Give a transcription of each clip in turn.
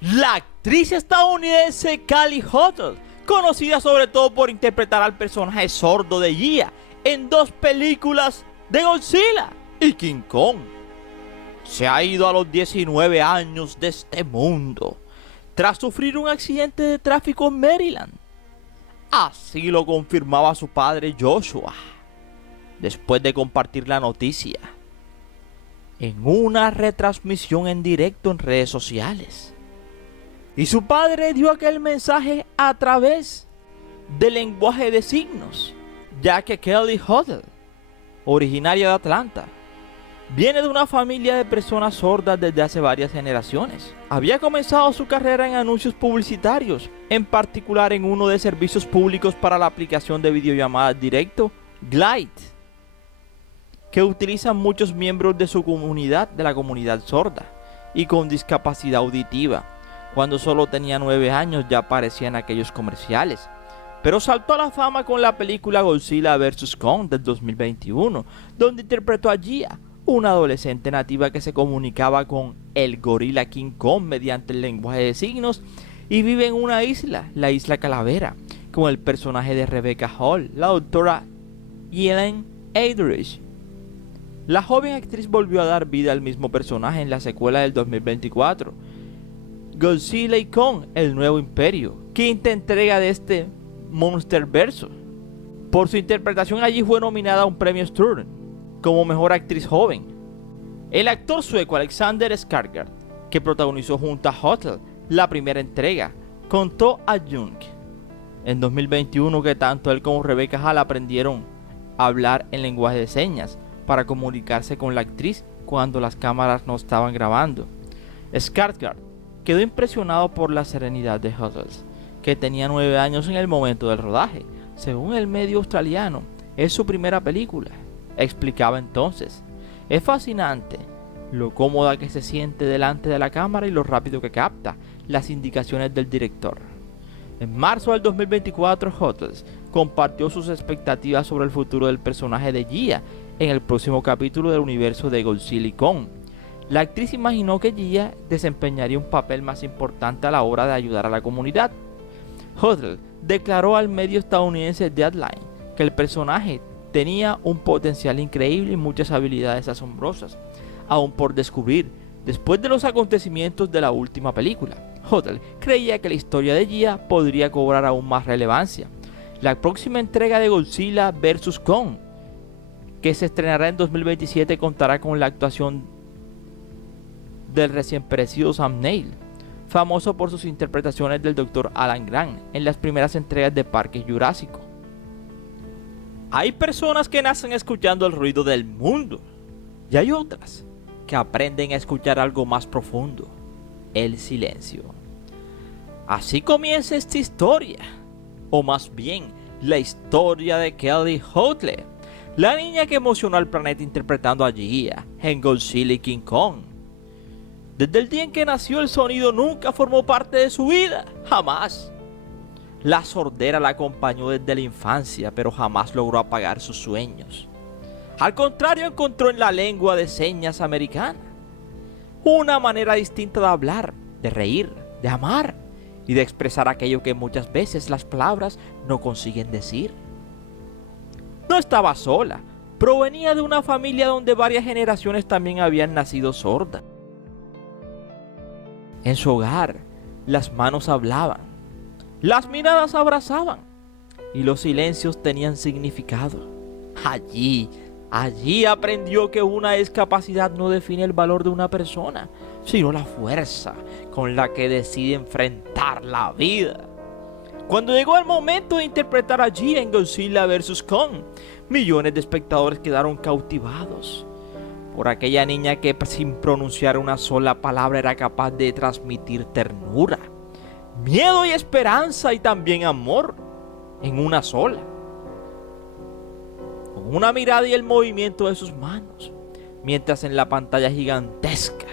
La actriz estadounidense Callie Huttle, conocida sobre todo por interpretar al personaje sordo de Gia en dos películas de Godzilla y King Kong, se ha ido a los 19 años de este mundo tras sufrir un accidente de tráfico en Maryland. Así lo confirmaba su padre Joshua, después de compartir la noticia en una retransmisión en directo en redes sociales. Y su padre dio aquel mensaje a través del lenguaje de signos, ya que Callie Huttle, originaria de Atlanta, viene de una familia de personas sordas desde hace varias generaciones. Había comenzado su carrera en anuncios publicitarios, en particular en uno de servicios públicos para la aplicación de videollamadas directo, Glide, que utilizan muchos miembros de su comunidad, de la comunidad sorda y con discapacidad auditiva. Cuando solo tenía 9 años ya aparecía en aquellos comerciales, pero saltó a la fama con la película Godzilla vs. Kong del 2021, donde interpretó a Gia, una adolescente nativa que se comunicaba con el gorila King Kong mediante el lenguaje de signos y vive en una isla, la Isla Calavera, con el personaje de Rebecca Hall, la doctora Ellen Eldridge. La joven actriz volvió a dar vida al mismo personaje en la secuela del 2024, Godzilla y Kong, el nuevo imperio, quinta entrega de este Monsterverso. Por su interpretación allí fue nominada a un premio Saturn como mejor actriz joven. El actor sueco Alexander Skarsgård, que protagonizó junto a Huttle la primera entrega, contó a Jung en 2021 que tanto él como Rebecca Hall aprendieron a hablar en lenguaje de señas para comunicarse con la actriz cuando las cámaras no estaban grabando. Skarsgård quedó impresionado por la serenidad de Huttle, que tenía 9 años en el momento del rodaje. Según el medio australiano, es su primera película. Explicaba entonces: es fascinante lo cómoda que se siente delante de la cámara y lo rápido que capta las indicaciones del director. En marzo del 2024, Huttle compartió sus expectativas sobre el futuro del personaje de Gia en el próximo capítulo del universo de Godzilla y Kong. La actriz imaginó que Gia desempeñaría un papel más importante a la hora de ayudar a la comunidad. Huttle declaró al medio estadounidense Deadline que el personaje tenía un potencial increíble y muchas habilidades asombrosas, aún por descubrir después de los acontecimientos de la última película. Huttle creía que la historia de Gia podría cobrar aún más relevancia. La próxima entrega de Godzilla vs. Kong, que se estrenará en 2027, contará con la actuación del recién perecido Sam Neill, famoso por sus interpretaciones del Dr. Alan Grant en las primeras entregas de Parque Jurásico. Hay personas que nacen escuchando el ruido del mundo, y hay otras que aprenden a escuchar algo más profundo, el silencio. Así comienza esta historia, o más bien, la historia de Callie Huttle, la niña que emocionó al planeta interpretando a Gia en Godzilla y King Kong. Desde el día en que nació, el sonido nunca formó parte de su vida, jamás. La sordera la acompañó desde la infancia, pero jamás logró apagar sus sueños. Al contrario, encontró en la lengua de señas americana una manera distinta de hablar, de reír, de amar y de expresar aquello que muchas veces las palabras no consiguen decir. No estaba sola, provenía de una familia donde varias generaciones también habían nacido sordas. En su hogar, las manos hablaban, las miradas abrazaban y los silencios tenían significado. Allí aprendió que una discapacidad no define el valor de una persona, sino la fuerza con la que decide enfrentar la vida. Cuando llegó el momento de interpretar a Gia en Godzilla vs. Kong, millones de espectadores quedaron cautivados por aquella niña que sin pronunciar una sola palabra era capaz de transmitir ternura, miedo y esperanza y también amor en una sola. Con una mirada y el movimiento de sus manos, mientras en la pantalla gigantesca,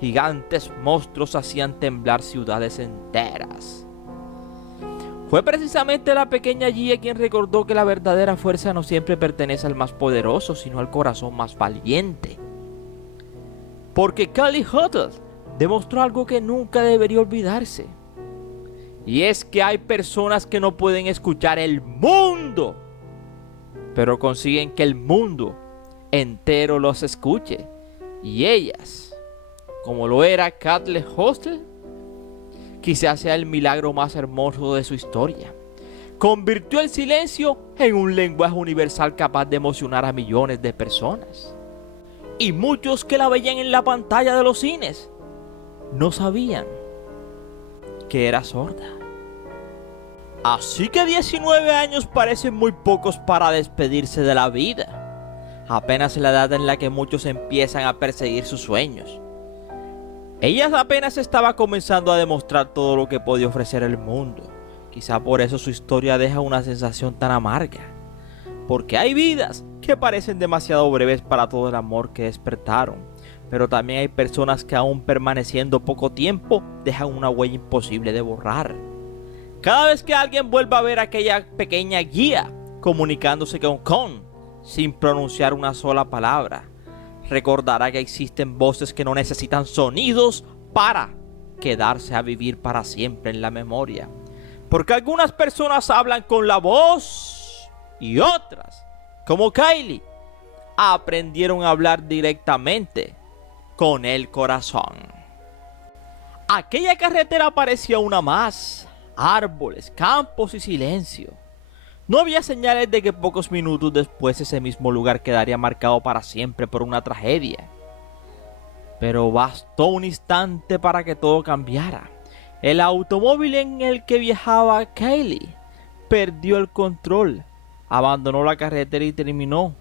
gigantes monstruos hacían temblar ciudades enteras. Fue precisamente la pequeña Gia quien recordó que la verdadera fuerza no siempre pertenece al más poderoso, sino al corazón más valiente. Porque Callie Huttle demostró algo que nunca debería olvidarse. Y es que hay personas que no pueden escuchar el mundo, pero consiguen que el mundo entero los escuche. Y ellas, como lo era Kathleen Hostel, quizás sea el milagro más hermoso de su historia. Convirtió el silencio en un lenguaje universal capaz de emocionar a millones de personas. Y muchos que la veían en la pantalla de los cines no sabían que era sorda. Así que 19 años parecen muy pocos para despedirse de la vida. Apenas la edad en la que muchos empiezan a perseguir sus sueños. Ella apenas estaba comenzando a demostrar todo lo que podía ofrecer el mundo. Quizá por eso su historia deja una sensación tan amarga. Porque hay vidas que parecen demasiado breves para todo el amor que despertaron. Pero también hay personas que aún permaneciendo poco tiempo dejan una huella imposible de borrar. Cada vez que alguien vuelva a ver aquella pequeña guía comunicándose con Con sin pronunciar una sola palabra, recordará que existen voces que no necesitan sonidos para quedarse a vivir para siempre en la memoria. Porque algunas personas hablan con la voz y otras, como Kylie, aprendieron a hablar directamente con el corazón. Aquella carretera parecía una más, árboles, campos y silencio. No había señales de que pocos minutos después ese mismo lugar quedaría marcado para siempre por una tragedia. Pero bastó un instante para que todo cambiara. El automóvil en el que viajaba Kylie perdió el control, abandonó la carretera y terminó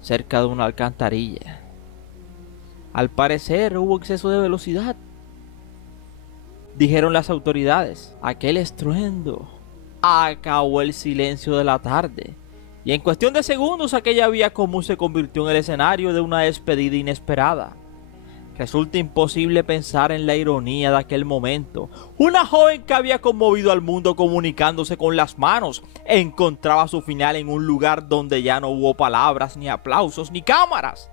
cerca de una alcantarilla. Al parecer hubo exceso de velocidad, dijeron las autoridades. Aquel estruendo acabó el silencio de la tarde, y en cuestión de segundos aquella vía común se convirtió en el escenario de una despedida inesperada. Resulta imposible pensar en la ironía de aquel momento. Una joven que había conmovido al mundo comunicándose con las manos encontraba su final en un lugar donde ya no hubo palabras, ni aplausos, ni cámaras.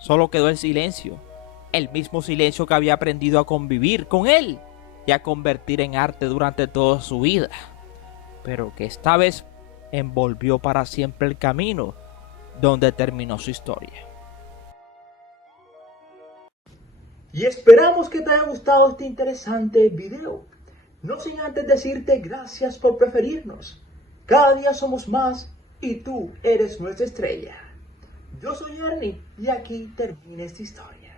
Solo quedó el silencio, el mismo silencio que había aprendido a convivir con él y a convertir en arte durante toda su vida, pero que esta vez envolvió para siempre el camino donde terminó su historia. Y esperamos que te haya gustado este interesante video. No sin antes decirte gracias por preferirnos. Cada día somos más y tú eres nuestra estrella. Yo soy Ernie y aquí termina esta historia.